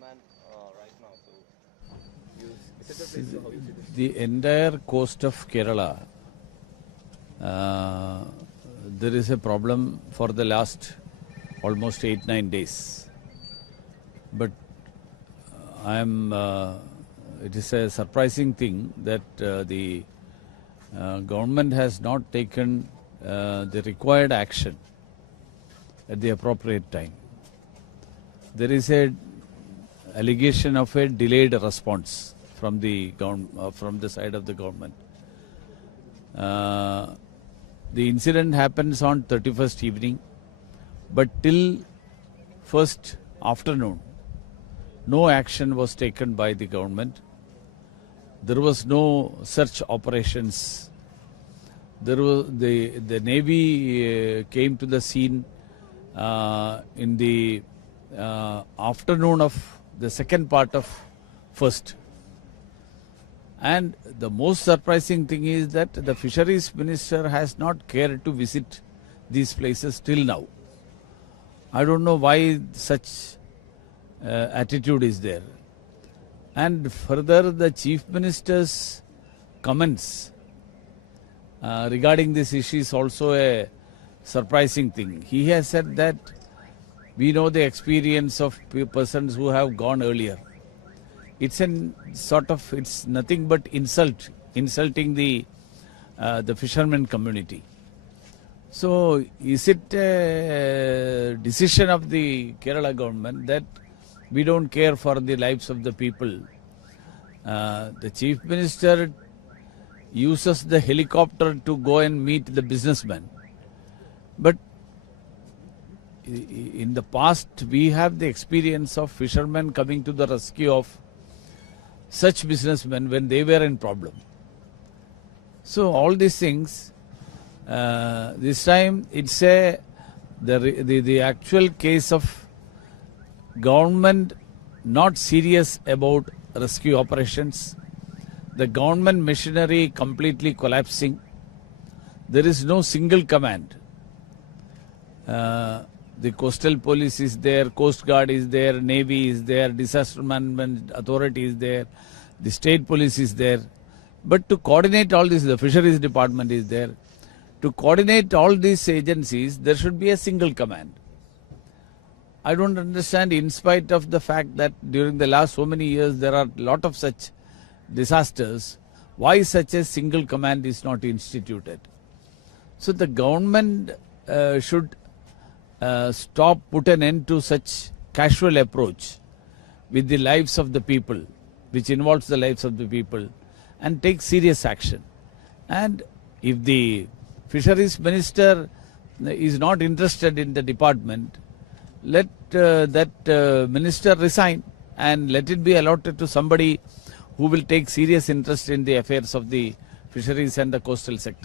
man right now. So, you visit the place. So how you see this? The entire coast of Kerala, there is a problem for the last almost 8-9 days. But it is a surprising thing that the government has not taken the required action at the appropriate time. There is a allegation of a delayed response from the side of the government. The incident happens on 31st evening, but till first afternoon, no action was taken by the government. There was no search operations. There was the Navy came to the scene in the afternoon of the second part of first. And the most surprising thing is that the fisheries minister has not cared to visit these places till now. I don't know why such attitude is there. And further, the chief minister's comments regarding this issue is also a surprising thing. He has said that we know the experience of persons who have gone earlier. It's it's nothing but insulting the fishermen community. So is it a decision of the Kerala government that we don't care for the lives of the people? The chief minister uses the helicopter to go and meet the businessmen. But in the past, we have the experience of fishermen coming to the rescue of such businessmen when they were in problem. So all these things, this time it's the actual case of government not serious about rescue operations, the government machinery completely collapsing. There is no single command. The coastal police is there, coast guard is there, navy is there, disaster management authority is there, the state police is there. But to coordinate all this, the fisheries department is there. To coordinate all these agencies, there should be a single command. I don't understand, in spite of the fact that during the last so many years there are a lot of such disasters, why such a single command is not instituted. So the government should put an end to such casual approach with the lives of the people, which involves the lives of the people, and take serious action. And if the fisheries minister is not interested in the department, let that minister resign and let it be allotted to somebody who will take serious interest in the affairs of the fisheries and the coastal sector.